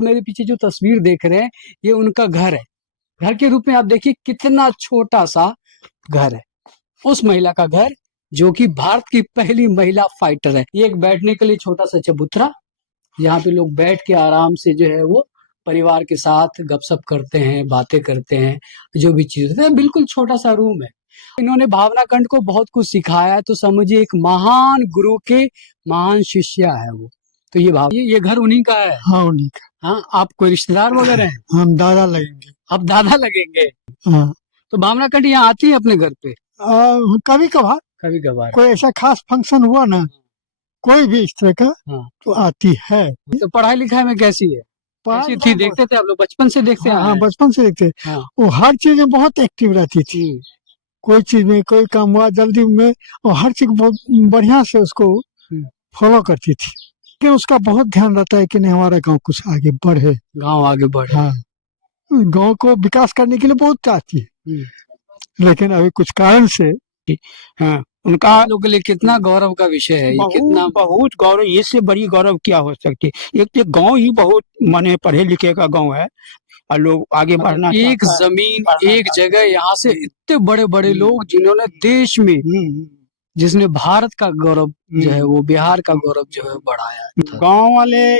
मेरे पीछे जो तस्वीर देख रहे हैं ये उनका घर है। घर के रूप में आप देखिए कितना छोटा सा घर है। उस महिला का घर जो कि भारत की पहली महिला फाइटर है। ये एक बैठने के लिए छोटा सा चबूतरा, यहाँ पे लोग बैठ के आराम से जो है वो परिवार के साथ गपशप करते हैं, बातें करते हैं, जो भी चीज होती है। बिल्कुल छोटा सा रूम है। इन्होंने भावना कंठ को बहुत कुछ सिखाया है, तो समझिए एक महान गुरु के महान शिष्या है वो। तो ये घर उन्हीं का है। हाँ उन्हीं का। हाँ, आप कोई रिश्तेदार वगैरह हैं? हम दादा लगेंगे। अब दादा लगेंगे। हाँ। तो भावना कंठ यहाँ आती है अपने घर पे? कभी कभार कभी कभार। कोई ऐसा खास फंक्शन हुआ ना, कोई भी इस तरह का, हाँ। तो आती है। तो पढ़ाई लिखाई में कैसी है? कैसी थी? देखते थे आप लोग बचपन से देखते हाँ, हैं? बचपन से देखते। हाँ। वो हर चीज में बहुत एक्टिव रहती थी। कोई चीज में कोई काम हुआ जल्दी में, और हर चीज बहुत बढ़िया से उसको फॉलो करती थी। कि उसका बहुत ध्यान रहता है कि नहीं हमारा गांव कुछ आगे बढ़े, गांव आगे बढ़े। हाँ, गांव को विकास करने के लिए बहुत चाहती है, लेकिन अभी कुछ कारण से हाँ, उनका लोगों के लिए कितना गौरव का विषय है ये। कितना बहुत गौरव, इससे बड़ी गौरव क्या हो सकती है। एक तो गांव ही बहुत माने पढ़े लिखे का गांव है, और लोग आगे बढ़ना एक जमीन एक जगह, यहाँ से इतने बड़े बड़े लोग जिन्होंने देश में, जिसने भारत का गौरव जो है वो बिहार का गौरव जो है बढ़ाया है। गांव वाले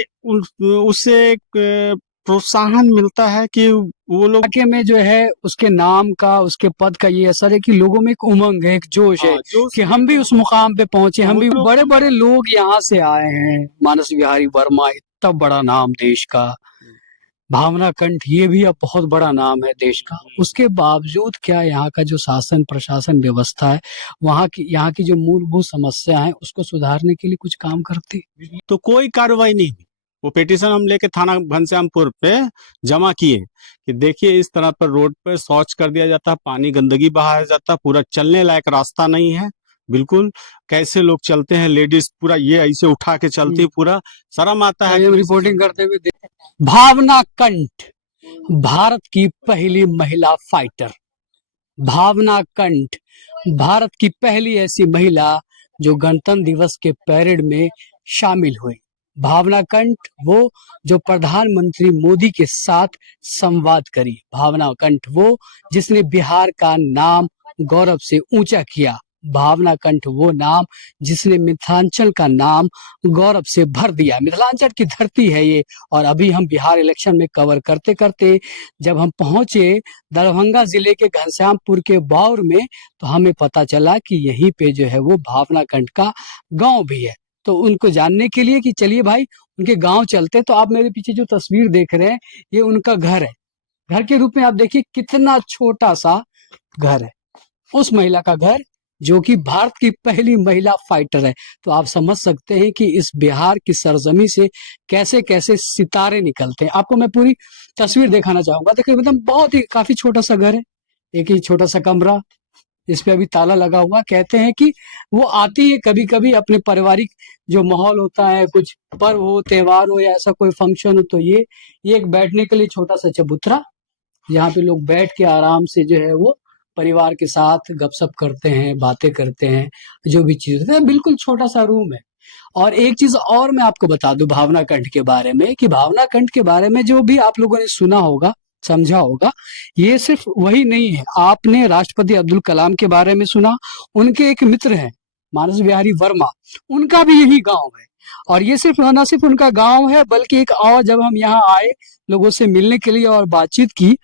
उससे एक प्रोत्साहन मिलता है कि वो लोग के में जो है उसके नाम का, उसके पद का ये असर है कि लोगों में एक उमंग है, एक जोश है कि हम भी उस मुकाम पे पहुंचे। हम भी बड़े बड़े लोग यहाँ से आए हैं। मानस बिहारी वर्मा, इतना बड़ा नाम देश का। भावना कंठ, ये भी अब बहुत बड़ा नाम है देश का। उसके बावजूद क्या यहाँ का जो शासन प्रशासन व्यवस्था है, यहाँ की जो मूलभूत समस्या है उसको सुधारने के लिए कुछ काम करती? तो कोई कार्रवाई नहीं हुई। वो पिटीशन हम लेके थाना घनश्यामपुर पे जमा किए कि देखिए इस तरह पर रोड पर शौच कर दिया जाता है, पानी गंदगी बहाया जाता है, पूरा चलने लायक रास्ता नहीं है। बिल्कुल कैसे लोग चलते हैं, लेडीज पूरा ये ऐसे उठा के चलती है, पूरा शर्म आता है। रिपोर्टिंग करते हुए भावना कंठ, भारत की पहली महिला फाइटर। भावना कंठ भारत की पहली ऐसी महिला जो गणतंत्र दिवस के परेड में शामिल हुई। भावना कंठ वो जो प्रधानमंत्री मोदी के साथ संवाद करी। भावना कंठ वो जिसने बिहार का नाम गौरव से ऊंचा किया। भावना कंठ वो नाम जिसने मिथिलांचल का नाम गौरव से भर दिया। मिथिलांचल की धरती है ये। और अभी हम बिहार इलेक्शन में कवर करते करते जब हम पहुंचे दरभंगा जिले के घनश्यामपुर के बाउर में, तो हमें पता चला कि यहीं पे जो है वो भावना कंठ का गांव भी है। तो उनको जानने के लिए कि चलिए भाई उनके गांव चलते। तो आप मेरे पीछे जो तस्वीर देख रहे हैं ये उनका घर है। घर के रूप में आप देखिए कितना छोटा सा घर है। उस महिला का घर जो कि भारत की पहली महिला फाइटर है। तो आप समझ सकते हैं कि इस बिहार की सरजमी से कैसे कैसे सितारे निकलते हैं। आपको मैं पूरी तस्वीर दिखाना चाहूंगा। देखिए मतलब बहुत ही काफी छोटा सा घर है, एक ही छोटा सा कमरा, इस पे अभी ताला लगा हुआ। कहते हैं कि वो आती है कभी कभी अपने पारिवारिक जो माहौल होता है, कुछ पर्व हो, त्योहार हो या ऐसा कोई फंक्शन हो, तो ये एक बैठने के लिए छोटा सा चबूतरा, यहाँ पे लोग बैठ के आराम से जो है वो परिवार के साथ गपशप करते हैं, बातें करते हैं, जो भी चीज होती है। बिल्कुल छोटा सा रूम है। और एक चीज और मैं आपको बता दूं भावना कंठ के बारे में, कि भावना कंठ के बारे में जो भी आप लोगों ने सुना होगा, समझा होगा, ये सिर्फ वही नहीं है। आपने राष्ट्रपति अब्दुल कलाम के बारे में सुना, उनके एक मित्र हैं मानस बिहारी वर्मा, उनका भी यही गांव है। और ये सिर्फ न सिर्फ उनका गांव है, बल्कि एक और जब हम यहाँ आए लोगों से मिलने के लिए और बातचीत की,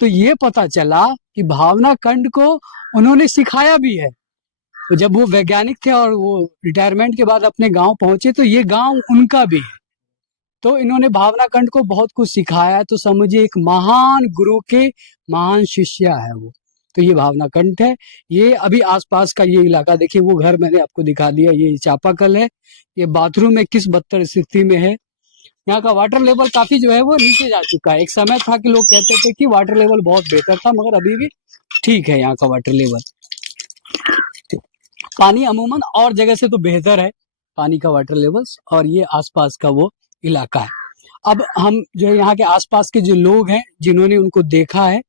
तो ये पता चला कि भावना कंठ को उन्होंने सिखाया भी है। तो जब वो वैज्ञानिक थे और वो रिटायरमेंट के बाद अपने गांव पहुंचे, तो ये गांव उनका भी है। तो इन्होंने भावना कंठ को बहुत कुछ सिखाया है। तो समझिए एक महान गुरु के महान शिष्या है वो। तो ये भावना कंठ है। ये अभी आसपास का ये इलाका देखिए, वो घर मैंने आपको दिखा दिया, ये चापाकल है। ये बाथरूम में किस बदतर स्थिति में है। यहाँ का वाटर लेवल काफी जो है वो नीचे जा चुका है। एक समय था कि लोग कहते थे कि वाटर लेवल बहुत बेहतर था, मगर अभी भी ठीक है यहाँ का वाटर लेवल। पानी अमूमन और जगह से तो बेहतर है पानी का वाटर लेवल्स। और ये आसपास का वो इलाका है। अब हम जो है यहाँ के आसपास के जो लोग हैं जिन्होंने उनको देखा है,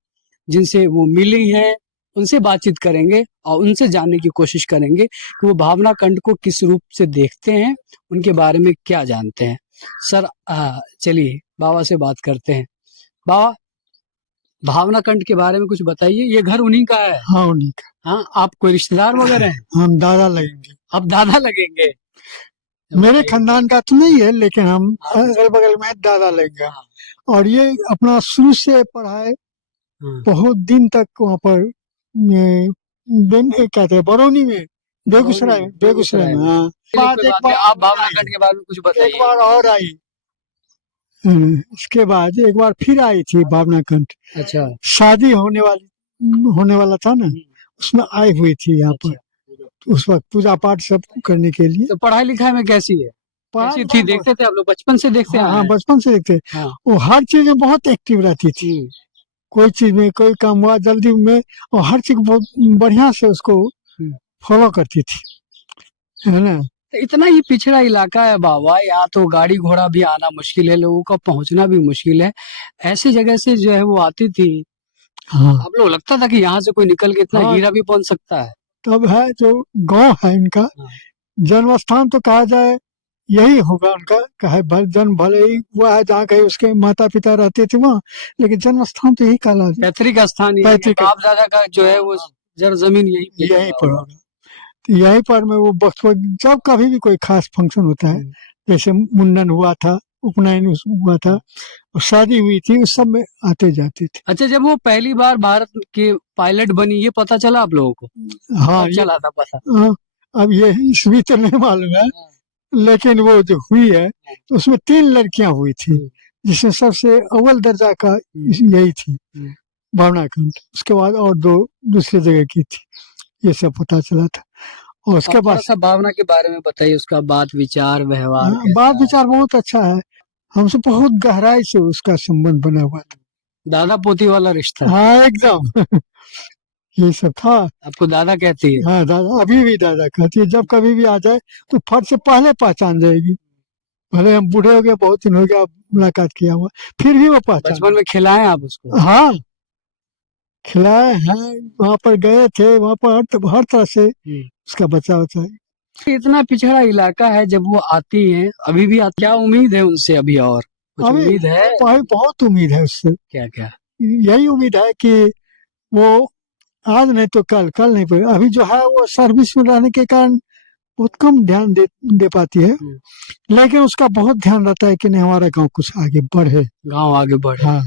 जिनसे वो मिली है, उनसे बातचीत करेंगे और उनसे जानने की कोशिश करेंगे कि वो भावना कंठ को किस रूप से देखते हैं, उनके बारे में क्या जानते हैं। सर चलिए बाबा से बात करते हैं। बाबा, भावना कंठ के बारे में कुछ बताइए। ये घर उन्हीं का है? हाँ उन्हीं का। हाँ, आप कोई रिश्तेदार वगैरह हैं? हम दादा लगेंगे। आप दादा लगेंगे? मेरे बताइए। खानदान का तो नहीं है, लेकिन हम हाँ। अगल बगल में दादा लगेंगे। हाँ। और ये अपना शुरू से पढ़ा है, हाँ। बहुत दिन तक वहाँ पर कहते हैं बरौनी में, बेगूसराय में, बेगूसराय में। हाँ। चलिए, बाद कोई एक बात बार नहीं, आप और भावना आई, कंठ के बारे में कुछ एक बताइए। बार और आई। इसके बाद एक बार फिर आई थी भावना कंठ। अच्छा। शादी होने वाला था ना, उसमें आई हुई थी यहाँ पर। उस वक्त पूजा पाठ सब करने के लिए। तो पढ़ाई लिखाई में कैसी है? पढ़ाई कैसी थी? लिखाई देखते थे आप लोग? बचपन से देखते हाँ आए हाँ, हैं? बचपन से देखते। हाँ। वो हर चीज में बहुत एक्टिव रहती थी। कोई चीज में कोई काम हुआ जल्दी में, और हर चीज बहुत बढ़िया से उसको फॉलो करती थी, है ना। तो इतना ही पिछड़ा इलाका है बाबा, यहाँ तो गाड़ी घोड़ा भी आना मुश्किल है, लोगों का पहुंचना भी मुश्किल है। ऐसी जगह से जो है वो आती थी, हाँ। आप लोग लगता था कि यहाँ से कोई निकल के इतना हाँ। हीरा भी बन सकता है। तब है जो गांव है इनका, हाँ। जन्म स्थान तो कहा जाए यही होगा उनका। कहे जन्म भले ही हुआ है जहाँ कहीं उसके माता पिता रहते थे वहाँ, लेकिन जन्म स्थान तो यही कहला पैतृक स्थान यही है, पैतृक बाप दादा का जो है वो जड़ जमीन यही पे यहीं पर होगा। तो यहीं पर मैं वो वक्त जब कभी भी कोई खास फंक्शन होता है, जैसे मुंडन हुआ था, उपनयन हुआ था, और शादी हुई थी, उस सब में आते जाते थे। अच्छा, जब वो पहली बार भारत के पायलट बनी, ये पता चला आप लोगों को? हाँ, कब चला था पता? हाँ, अब ये ईस्वी तो नहीं मालूम है, लेकिन वो जो हुई है तो उसमें 3 लड़कियां हुई थी, जिसमें सबसे अव्वल दर्जा का यही थी, भावना कंठ। उसके बाद और 2 दूसरी जगह की थी, ये सब पता चला था। और उसके आप थोड़ा बाद सा भावना के बारे में बताइए, उसका बात विचार व्यवहार बात कैसा है? विचार बहुत अच्छा है, हमसे बहुत गहराई से उसका संबंध बना हुआ था। दादा पोती वाला रिश्ता? हाँ एकदम। ये सब था। आपको दादा कहती है? हाँ दादा, अभी भी दादा कहती है। जब कभी भी आ जाए तो फट से पहले पहचान जाएगी। भले हम बूढ़े हो गए, बहुत दिन हो गया मुलाकात किया हुआ, फिर भी वो पहचान। बचपन में खिलाए आप उसको? हाँ, खिलाए हैं, वहाँ पर गए थे, वहाँ पर हर तरह से उसका बच्चा होता है। इतना पिछड़ा इलाका है, जब वो आती हैं, अभी भी क्या उम्मीद है उनसे अभी? और कुछ अभी उम्मीद है? बहुत उम्मीद है उससे। क्या क्या? यही उम्मीद है कि वो आज नहीं तो कल, कल नहीं पर अभी जो है वो सर्विस में रहने के कारण बहुत कम ध्यान दे पाती है, लेकिन उसका बहुत ध्यान रहता है कि नहीं हमारा गांव कुछ आगे बढ़े, गांव आगे बढ़े। हाँ,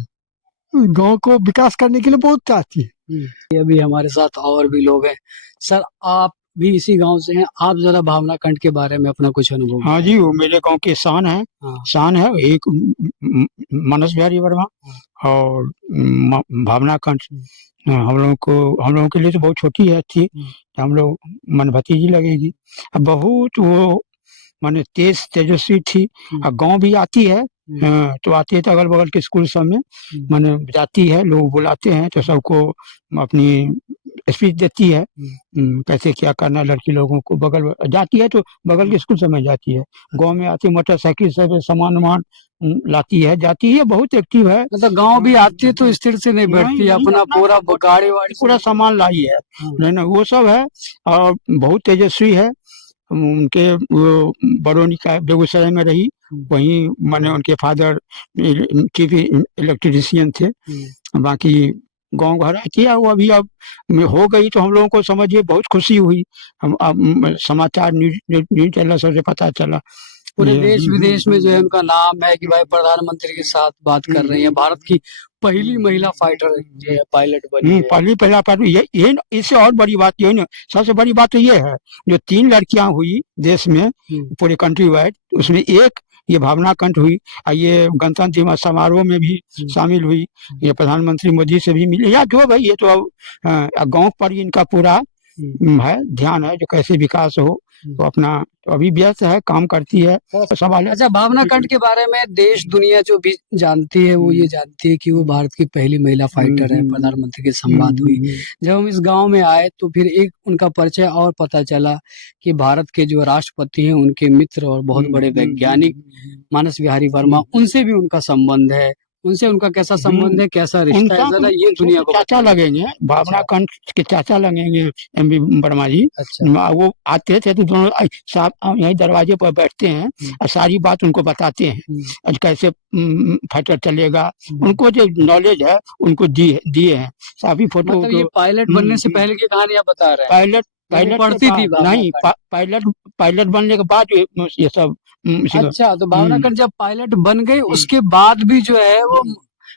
गांव को विकास करने के लिए बहुत चाहती है। अभी हमारे साथ और भी लोग हैं। सर, आप भी इसी गांव से हैं, आप जरा भावना कंठ के बारे में अपना कुछ अनुभव। हाँ जी, वो मेरे गांव की शान है। हाँ। शान है एक मानस बिहारी वर्मा और भावना कंठ। हम लोगों के लिए तो बहुत छोटी है, अच्छी। हम लोग मन भतीजी लगेगी। अब बहुत वो माने तेजस्वी थी। अब गांव भी आती है, तो आती है तो अगल बगल के स्कूल सब में माने जाती है, लोग बुलाते हैं तो सबको अपनी स्पीच देती है, कैसे क्या करना है लड़की लोगों को। बगल जाती है तो बगल के स्कूल सब में जाती है। गांव में आती है, मोटरसाइकिल से सामान वामान लाती है, जाती है, बहुत एक्टिव है। मतलब गांव भी आती है तो स्थिर से नहीं बैठती, नहीं, अपना पूरा गाड़ी वाड़ी पूरा सामान लाई है, नहीं ना, वो सब है। और बहुत तेजस्वी है। उनके वो बरौनी का बेगूसराय में रही, वहीं माने उनके फादर चीफ इलेक्ट्रिशियन थे। बाकी गांव घर आती है वो। अभी अब हो गई तो हम लोगों को समझिए बहुत खुशी हुई। हम अब समाचार न्यूज चैनल सबसे पता चला। पूरे ये- देश विदेश में जो है उनका नाम है कि भाई प्रधानमंत्री के साथ बात कर रही है, भारत की पहली महिला फाइटर जो है पायलट बनी है। पहला पार्ट ये इससे और बड़ी बात ये ना, सबसे बड़ी बात तो ये है, जो 3 लड़कियां हुई देश में पूरे कंट्री वाइड, उसमें एक ये भावना कंठ हुई। और ये गणतंत्र दिवस समारोह में भी शामिल हुई। ये प्रधानमंत्री मोदी से भी मिले, या जो भाई, ये तो अब गांव पर ही इनका पूरा है ध्यान है, जो कैसे विकास हो। तो अपना तो अभी व्यस्त है, काम करती है। सवाल है। अच्छा, भावना कंठ के बारे में देश दुनिया जो भी जानती है वो ये जानती है कि वो भारत की पहली महिला फाइटर है, प्रधानमंत्री के संवाद हुई। जब हम इस गांव में आए तो फिर एक उनका परिचय और पता चला कि भारत के जो राष्ट्रपति हैं उनके मित्र और बहुत बड़े वैज्ञानिक मानस बिहारी वर्मा, उनसे भी उनका संबंध है, उनसे उनका कैसा संबंध है, कैसा रिश्ता उनका है, जरा ये दुनिया को चाचा लगेंगे, भावना कंठ के चाचा लगेंगे एमबी वर्मा जी। अच्छा। वो आते थे तो दोनों साहब यहीं दरवाजे पर बैठते हैं और सारी बात उनको बताते हैं और कैसे फाइटर चलेगा। उनको जो नॉलेज है उनको दिए हैं सभी फोटो। मतलब ये पायलट बनने से पहले की कहानियां बता रहे हैं। पायलट जब वो पायलट पढ़ती थी भावना नहीं, कंठ। पायलट पायलट बनने के बाद ये सब अच्छा, तो भावना हम्म, कंठ जब पायलट बन गई उसके बाद भी जो है वो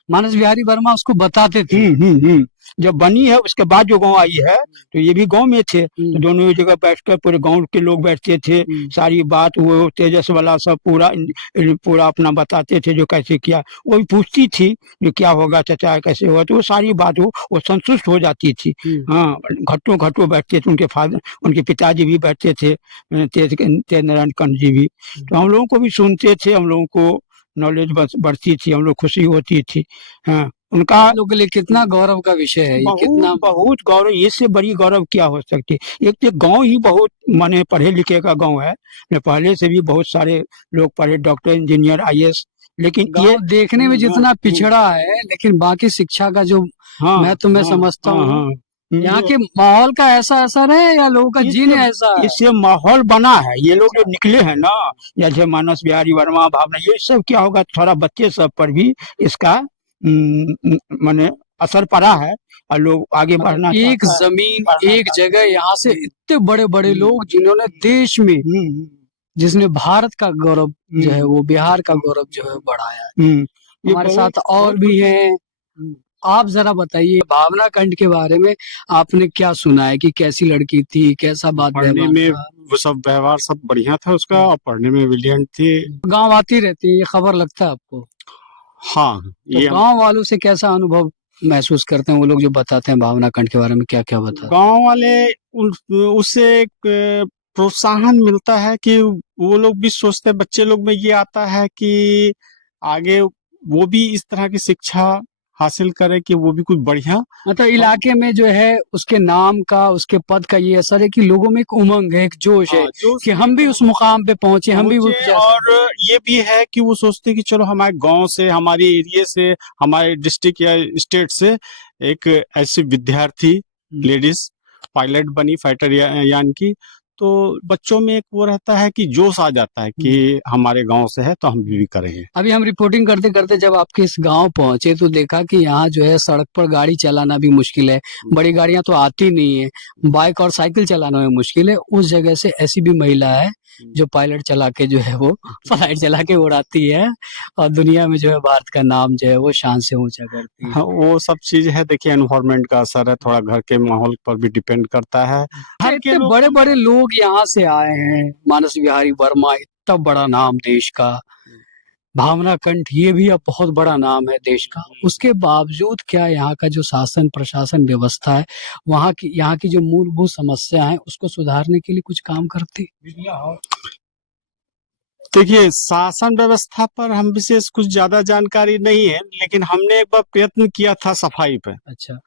मानस बिहारी वर्मा उसको बताते थे। जब बनी है उसके बाद जो गांव आई है तो ये भी गांव में थे, तो दोनों ही जगह बैठकर पूरे गांव के लोग बैठते थे, सारी बात वो तेजस वाला सब पूरा अपना बताते थे जो कैसे किया। वो भी पूछती थी जो क्या होगा चाचा कैसे होगा, तो वो सारी बात वो संतुष्ट हो जाती थी। हाँ, घट्टों घट्टों बैठते थे, उनके पिताजी भी बैठते थे, तेज नारायण कंठ जी भी। तो हम लोगों को भी सुनते थे, हम लोगों को नॉलेज बढ़ती थी, हम लोग खुशी होती थी। हाँ, उनका आप लोग के लिए कितना गौरव का विषय है ये, कितना बहुत बहुत गौरव, इससे बड़ी गौरव क्या हो सकती है। एक तो गांव ही बहुत माने पढ़े लिखे का गांव है, पहले से भी बहुत सारे लोग पढ़े, डॉक्टर इंजीनियर आईएएस, लेकिन ये गांव देखने में जितना पिछड़ा है लेकिन बाकी शिक्षा का जो मैं तुम्हें समझता हूँ यहाँ के माहौल का ऐसा असर है या लोगों का जीन ऐसा है? इससे माहौल बना है। ये लोग जो निकले हैं ना, जैसे मानस बिहारी वर्मा, भावना, ये सब क्या होगा थोड़ा बच्चे सब पर भी इसका माने असर पड़ा है और लोग आगे बढ़ना एक जमीन एक जगह यहाँ से इतने बड़े बड़े लोग जिन्होंने देश में जिसने भारत का गौरव जो है वो बिहार का गौरव जो है बढ़ाया है। हमारे साथ और भी हैं। आप जरा बताइए भावना कंठ के बारे में, आपने क्या सुना है कि कैसी लड़की थी, कैसा बात पढ़ने व्यवहार में था? वो सब व्यवहार सब बढ़िया था उसका, और पढ़ने में ब्रिलियंट थी। गांव आती रहती है, ये खबर लगता है आपको? हाँ, तो ये गांव वालों से कैसा अनुभव महसूस करते हैं वो लोग जो बताते हैं भावना कंठ के बारे में, क्या क्या बताते हैं? गांव वाले उससे एक प्रोत्साहन मिलता है कि वो लोग भी सोचते हैं, बच्चे लोग में ये आता है कि आगे वो भी इस तरह की शिक्षा हासिल करे कि वो भी कुछ बढ़िया। मतलब इलाके में जो है उसके नाम का, उसके पद का ये असर है कि लोगों में एक उमंग है, एक जोश है कि हम भी उस मुकाम पे पहुंचे, हम भी वो और ये भी है कि वो सोचते हैं कि चलो हमारे गांव से, हमारे एरिया से, हमारे डिस्ट्रिक्ट या स्टेट से एक ऐसी विद्यार्थी लेडीज पायलट बनी, फाइटर यान की, तो बच्चों में एक वो रहता है कि जोश आ जाता है कि हमारे गांव से है तो हम भी करेंगे। अभी हम रिपोर्टिंग करते करते जब आपके इस गांव पहुंचे तो देखा कि यहाँ जो है सड़क पर गाड़ी चलाना भी मुश्किल है, बड़ी गाड़ियां तो आती नहीं है, बाइक और साइकिल चलाना भी मुश्किल है। उस जगह से ऐसी भी महिला है जो पायलट चला के जो है वो फ्लाइट चला के उड़ाती है और दुनिया में जो है भारत का नाम जो है वो शान से ऊंचा करती है। हाँ, वो सब चीज है। देखिए एनवायरनमेंट का असर है, थोड़ा घर के माहौल पर भी डिपेंड करता है। हर के इतने बड़े बड़े लोग यहाँ से आए हैं, मानस बिहारी वर्मा इतना बड़ा नाम देश का, भावना कंठ ये भी अब बहुत बड़ा नाम है देश का, उसके बावजूद क्या यहाँ का जो शासन प्रशासन व्यवस्था है, यहाँ की जो मूलभूत समस्या है उसको सुधारने के लिए कुछ काम करती? देखिए शासन व्यवस्था पर हम विशेष कुछ ज्यादा जानकारी नहीं है, लेकिन हमने एक बार प्रयत्न किया था सफाई पे। अच्छा।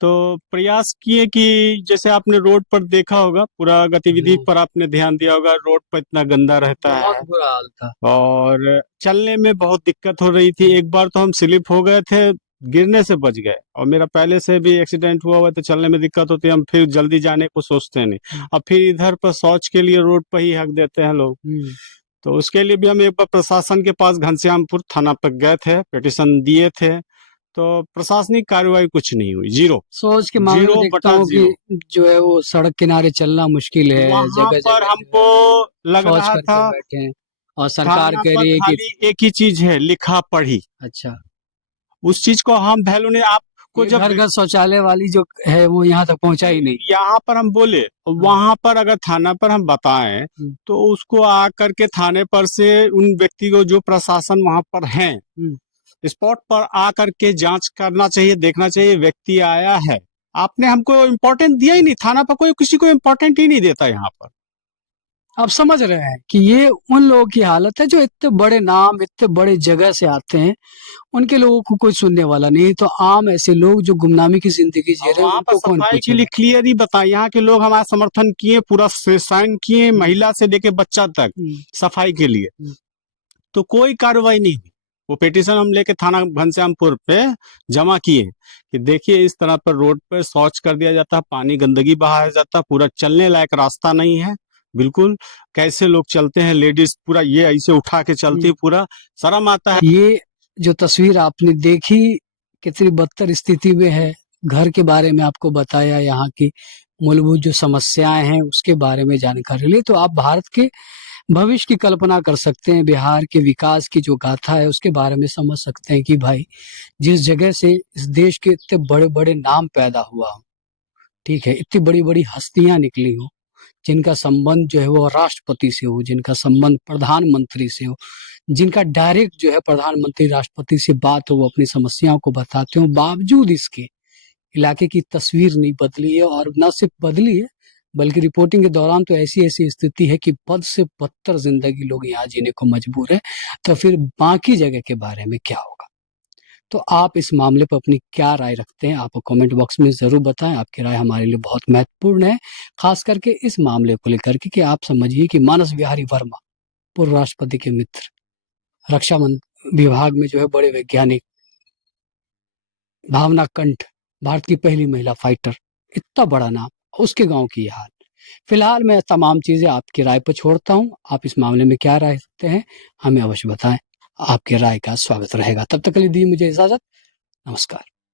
तो प्रयास किए कि जैसे आपने रोड पर देखा होगा, पूरा गतिविधि पर आपने ध्यान दिया होगा, रोड पर इतना गंदा रहता है, बहुत बुरा हाल था और चलने में बहुत दिक्कत हो रही थी। एक बार तो हम स्लिप हो गए थे, गिरने से बच गए, और मेरा पहले से भी एक्सीडेंट हुआ तो चलने में दिक्कत होती है, हम फिर जल्दी जाने को सोचते नहीं, अब फिर इधर पर शौच के लिए रोड पर ही हक देते हैं लोग। तो उसके लिए भी हम एक बार प्रशासन के पास घनश्यामपुर थाना पर गए थे, पिटीशन दिए थे, तो प्रशासनिक कार्रवाई कुछ नहीं हुई, जीरो। सोच के मामले में देखता हूँ कि जो है वो सड़क किनारे चलना मुश्किल है, वहाँ पर हमको लग रहा था बैठे हैं और सरकार कह रही है कि खाली एक ही चीज है, लिखा पढ़ी। अच्छा, उस चीज को हम वैल्यू नहीं, आपको जब घर घर शौचालय वाली जो है वो यहाँ तक पहुंचा ही नहीं। यहाँ पर हम बोले, वहां पर अगर थाना पर हम बताएं तो उसको आकर के थाने पर से उन व्यक्ति को जो प्रशासन वहां पर हैं स्पॉट पर आकर के जांच करना चाहिए, देखना चाहिए व्यक्ति आया है। आपने हमको इम्पोर्टेंट दिया ही नहीं, थाना पर कोई किसी को इम्पोर्टेंट ही नहीं देता यहाँ पर। आप समझ रहे हैं कि ये उन लोगों की हालत है जो इतने बड़े नाम, इतने बड़े जगह से आते हैं, उनके लोगों को कोई सुनने वाला नहीं। तो आम ऐसे लोग जो गुमनामी की जिंदगी जी रहे हैं उनको कौन सफाई के पूछेगा? लिए क्लियर ही बताएं, यहाँ के लोग हमारा समर्थन किए, पूरा साइन किए, महिला से लेके बच्चा तक सफाई के लिए, तो कोई कार्रवाई नहीं हुई। वो पिटीशन हम लेके थाना घनश्यामपुर पे जमा किए कि देखिए इस तरह पर रोड पे शौच कर दिया जाता है, पानी गंदगी बहाया जाता है, पूरा चलने लायक रास्ता नहीं है। बिल्कुल कैसे लोग चलते हैं, लेडीज पूरा ये ऐसे उठा के चलती है, पूरा शर्म आता है। ये जो तस्वीर आपने देखी कितनी बदतर स्थिति में है, घर के बारे में आपको बताया, यहाँ की मूलभूत जो समस्याएं हैं उसके बारे में जानकारी ली, तो आप भारत के भविष्य की कल्पना कर सकते हैं, बिहार के विकास की जो गाथा है उसके बारे में समझ सकते हैं कि भाई जिस जगह से इस देश के इतने बड़े बड़े नाम पैदा हुआ हो, ठीक है, इतनी बड़ी बड़ी हस्तियां निकली हो, जिनका संबंध जो है वो राष्ट्रपति से हो, जिनका संबंध प्रधानमंत्री से हो, जिनका डायरेक्ट जो है प्रधानमंत्री राष्ट्रपति से बात हो, वो अपनी समस्याओं को बताते हो, बावजूद इसके इलाके की तस्वीर नहीं बदली है, और न सिर्फ बदली है बल्कि रिपोर्टिंग के दौरान तो ऐसी ऐसी स्थिति है कि बद से बदतर जिंदगी लोग यहाँ जीने को मजबूर है। तो फिर बाकी जगह के बारे में क्या होगा? तो आप इस मामले पर अपनी क्या राय रखते हैं, आप कमेंट बॉक्स में ज़रूर बताएं। आपकी राय हमारे लिए बहुत महत्वपूर्ण है, खास करके इस मामले को लेकर के कि आप समझिए कि मानस बिहारी वर्मा पूर्व राष्ट्रपति के मित्र, रक्षा विभाग में जो है बड़े वैज्ञानिक, भावना कंठ भारत की पहली महिला फाइटर, इतना बड़ा नाम, उसके गांव की ये हाल। फिलहाल मैं तमाम चीजें आपकी राय पर छोड़ता हूं, आप इस मामले में क्या राय रखते हैं हमें अवश्य बताएं, आपकी राय का स्वागत रहेगा। तब तक के लिए दी मुझे इजाजत, नमस्कार।